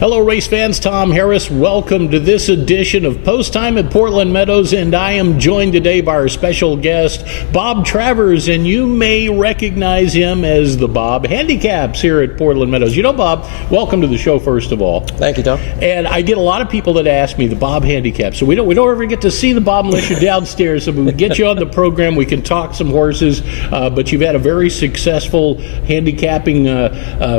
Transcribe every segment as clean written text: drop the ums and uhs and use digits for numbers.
Hello, race fans. Tom Harris. Welcome to this edition of Post Time at Portland Meadows, and I am joined today by our special guest, Bob Travers, and you may recognize him as the Bob Handicaps here at Portland Meadows. You know, Bob, welcome to the show, first of all. Thank you, Tom. And I get a lot of people that ask me the Bob Handicaps. So we don't ever get to see the Bob unless you're downstairs. So we get you on the program, we can talk some horses, but you've had a very successful handicapping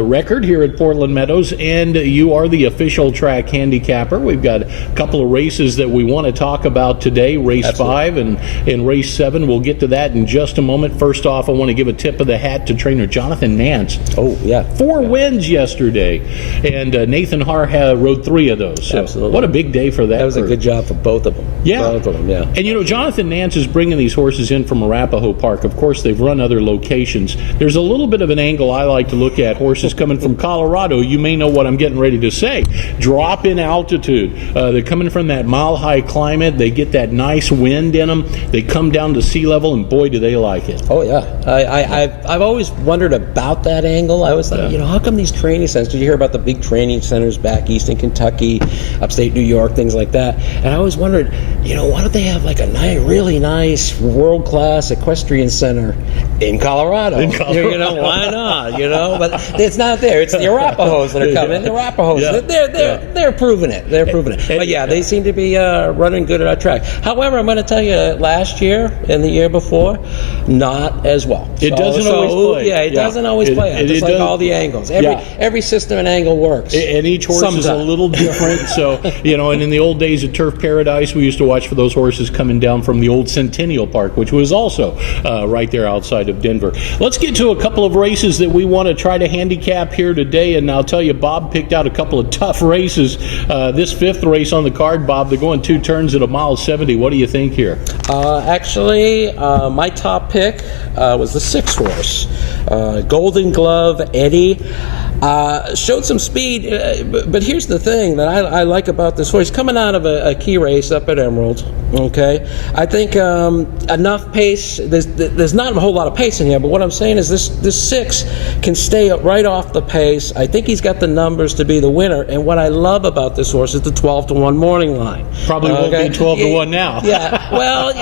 record here at Portland Meadows, and you are the official track handicapper. We've got a couple of races that we want to talk about today, race Absolutely. 5 and race 7. We'll get to that in just a moment. First off, I want to give a tip of the hat to trainer Jonathan Nance. Oh, yeah. 4 wins yesterday, and Nathan Haar rode 3 of those. So Absolutely. What a big day for that. That was a group. good job for both of them. Yeah. Both of them, yeah. And you know, Jonathan Nance is bringing these horses in from Arapahoe Park. Of course, they've run other locations. There's a little bit of an angle I like to look at. Horses coming from Colorado, you may know what I'm getting ready to say. Drop in altitude. They're coming from that mile-high climate. They get that nice wind in them. They come down to sea level, and boy, do they like it. Oh, yeah. I've always wondered about that angle. I always thought, how come these training centers, did you hear about the big training centers back east in Kentucky, upstate New York, things like that? And I always wondered, why don't they have like a really nice world-class equestrian center in Colorado? Why not? But it's not there. It's the Arapahoes that are coming. The Arapahoes, they're proving it. They're proving it. But yeah, they seem to be running good at our track. However, I'm going to tell you, last year and the year before, not as well. It doesn't always play. Yeah, it doesn't always play out. Just like all the angles. Every system and angle works. And each horse is a little different. So, and in the old days of Turf Paradise, we used to watch for those horses coming down from the old Centennial Park, which was also right there outside of Denver. Let's get to a couple of races that we want to try to handicap here today. And I'll tell you, Bob picked out a couple of tough races. This 5th race on the card, Bob, they're going 2 turns at a mile 70. What do you think here? Actually, my top pick was the 6th horse, Golden Glove Eddie. Showed some speed, but here's the thing that I like about this horse. Coming out of a key race up at Emerald, okay? I think enough pace. There's not a whole lot of pace in here, but what I'm saying is this 6 can stay right off the pace. I think he's got the numbers to be the winner, and what I love about this horse is the 12-1 morning line. Probably won't be 12-1 now. Yeah, well,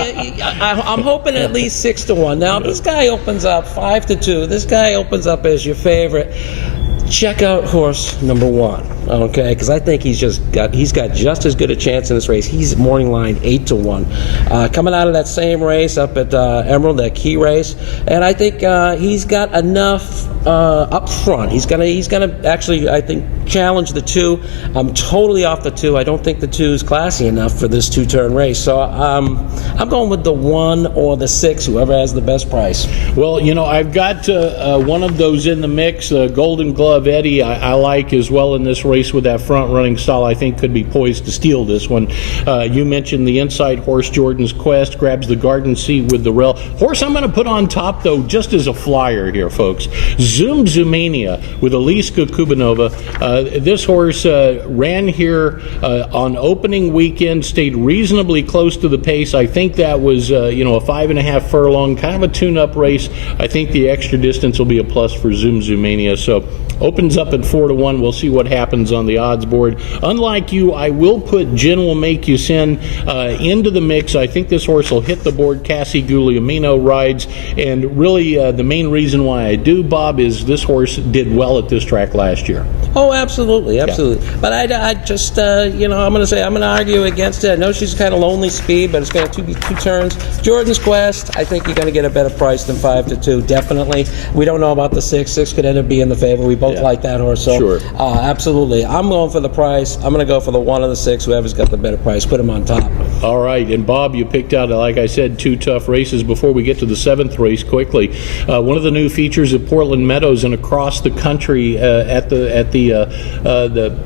I'm hoping at least 6-1. Now, if this guy opens up 5-2, this guy opens up as your favorite, check out horse number 1, okay? Because I think he's got just as good a chance in this race. He's morning line 8-1, coming out of that same race up at Emerald, that key race, and I think he's got enough up front. He's gonna actually, I think, challenge the 2. I'm totally off the 2. I don't think the 2 is classy enough for this 2-turn race. So I'm going with the 1 or the 6, whoever has the best price. Well, I've got one of those in the mix. Golden Glove Eddie I like as well in this race with that front running style. I think could be poised to steal this one. You mentioned the inside horse, Jordan's Quest, grabs the garden seat with the rail. Horse I'm going to put on top, though, just as a flyer here, folks. Zoomania with Aliska Kubanova. This horse ran here on opening weekend, stayed reasonably close to the pace. I think that was, a 5.5 furlong, kind of a tune-up race. I think the extra distance will be a plus for Zoomania. So opens up at 4-1. We'll see what happens on the odds board. Unlike you, I will put Jen Will Make You Sin into the mix. I think this horse will hit the board. Cassie Guglielmino rides, and really the main reason why I do, Bob, is this horse did well at this track last year. Oh, absolutely. Yeah. But I just, I'm going to argue against it. I know she's kind of lonely speed, but it's going to be 2 turns. Jordan's Quest, I think you're going to get a better price than 5-2, definitely. We don't know about the 6. 6 could end up being the favor. We both like that horse. So, sure. Absolutely. I'm going for the price. I'm going to go for the 1 or the 6. Whoever's got the better price, put him on top. All right. And Bob, you picked out, like I said, 2 tough races. Before we get to the 7th race quickly, one of the new features at Portland Meadows and across the country at the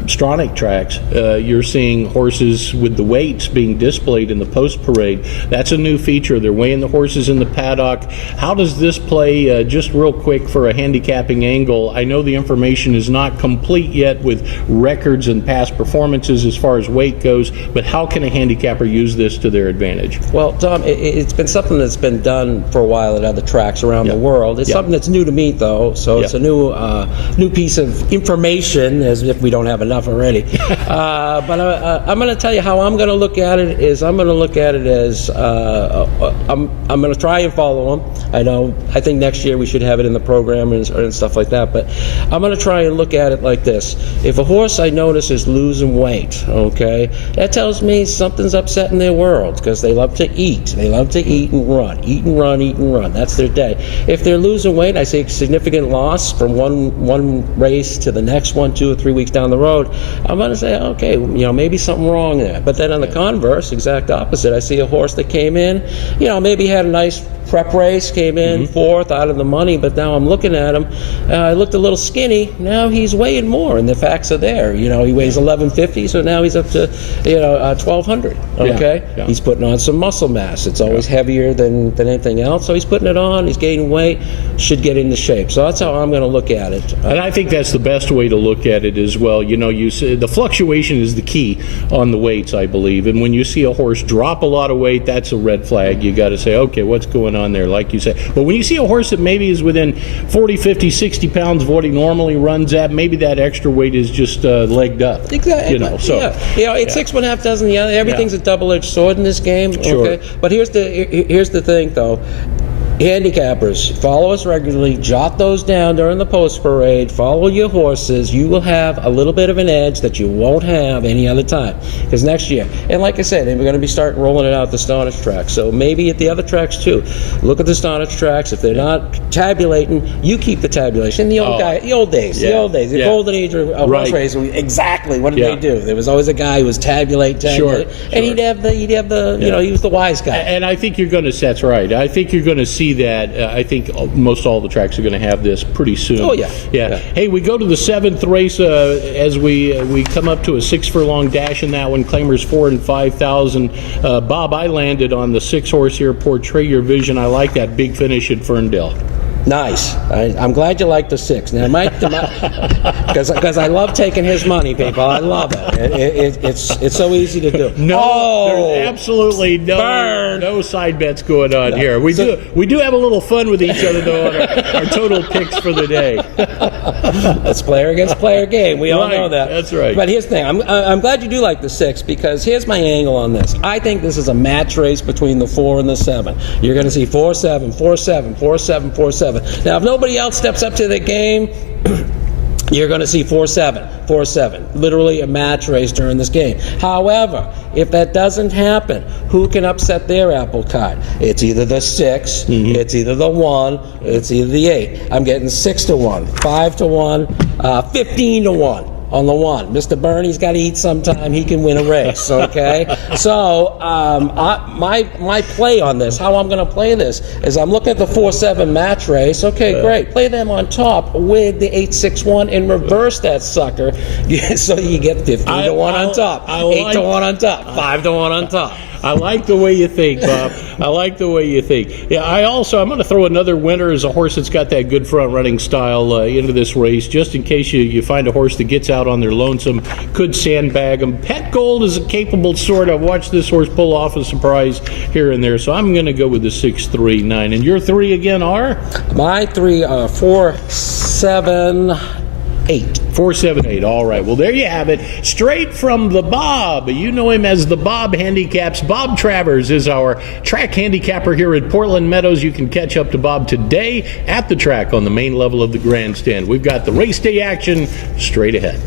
Stronach tracks, you're seeing horses with the weights being displayed in the post parade. That's a new feature. They're weighing the horses in the paddock. How does this play, just real quick for a handicapping angle? I know the information is not complete yet with records and past performances as far as weight goes, but how can a handicapper use use this to their advantage. Well, Tom, it's been something that's been done for a while at other tracks around the world. It's something that's new to me, though, so it's a new piece of information, as if we don't have enough already. But I'm going to tell you how I'm going to look at it. I'm going to look at it as I'm going to try and follow them. I think next year we should have it in the program and stuff like that. But I'm going to try and look at it like this: if a horse I notice is losing weight, okay, that tells me something's upset in their world, because they love to eat. They love to eat and run, eat and run, eat and run. That's their day. If they're losing weight, I see significant loss from one race to the next one, 2 or 3 weeks down the road. I'm going to say, okay, maybe something wrong there. But then on the converse, exact opposite, I see a horse that came in, maybe had a nice prep race, came in fourth, out of the money, but now I'm looking at him. I looked a little skinny. Now he's weighing more, and the facts are there. He weighs 1150, so now he's up to 1200. Okay, he's putting on some muscle mass. It's always heavier than anything else, so he's putting it on. He's gaining weight. Should get into shape. So that's how I'm going to look at it. And I think that's the best way to look at it as well. You see, the fluctuation is the key on the weights, I believe. And when you see a horse drop a lot of weight, that's a red flag. You got to say, okay, what's going on there, like you said. But when you see a horse that maybe is within 40, 50, 60 pounds of what he normally runs at, maybe that extra weight is just legged up. Exactly. It's 6 1/2 dozen. Everything's a double-edged sword in this game. Sure. Okay. But here's the thing, though. Handicappers, follow us regularly, jot those down during the post parade, follow your horses. You will have a little bit of an edge that you won't have any other time, because next year, and like I said, we're going to be starting rolling it out at the Stonnage track, so maybe at the other tracks too. Look at the Stonnage tracks. If they're not tabulating, you keep the tabulation. The old days, the golden age of horse racing. Exactly, what did they do? There was always a guy who was tabulate, and he'd have the he was the wise guy. And I think that's right. I think you're going to see that. I think most all the tracks are going to have this pretty soon. Oh yeah. Hey, we go to the 7th race as we come up to a 6 furlong dash in that one. Claimers 4 and 5,000. Bob, I landed on the 6 horse here. Portray Your Vision. I like that big finish at Ferndale. Nice. I'm glad you like the 6. Now, because I love taking his money, people. I love it. It's so easy to do. There's absolutely no side bets going on here. We do have a little fun with each other though on our total picks for the day. It's player against player game. We all know that. That's right. But here's the thing. I'm glad you do like the 6, because here's my angle on this. I think this is a match race between the 4 and the 7. You're going to see 4-7, 4-7, 4-7, 4-7. Now, if nobody else steps up to the game, you're going to see 4-7, 4-7, literally a match race during this game. However, if that doesn't happen, who can upset their apple cart? It's either the 6, it's either the 1, it's either the 8. I'm getting 6-1, 5-1, 15-1. On the 1. Mr. Bernie's got to eat sometime. He can win a race, okay? So my play on this, how I'm going to play this, is I'm looking at the 4-7 match race. Okay, great. Play them on top with the 8-6-1 and reverse that sucker so you get 15-1 on top, 8-1 on top, 5-1 on top. I like the way you think, Bob. I like the way you think. Yeah, I'm going to throw another winner as a horse that's got that good front running style into this race, just in case you find a horse that gets out on their lonesome, could sandbag them. Pet Gold is a capable sort. I've watched this horse pull off a surprise here and there, so I'm going to go with the 6-3-9. And your 3 again are? My 3 are 4-7-8. 4-7-8. All right. Well, there you have it. Straight from the Bob. You know him as the Bob Handicaps. Bob Travers is our track handicapper here at Portland Meadows. You can catch up to Bob today at the track on the main level of the grandstand. We've got the race day action straight ahead.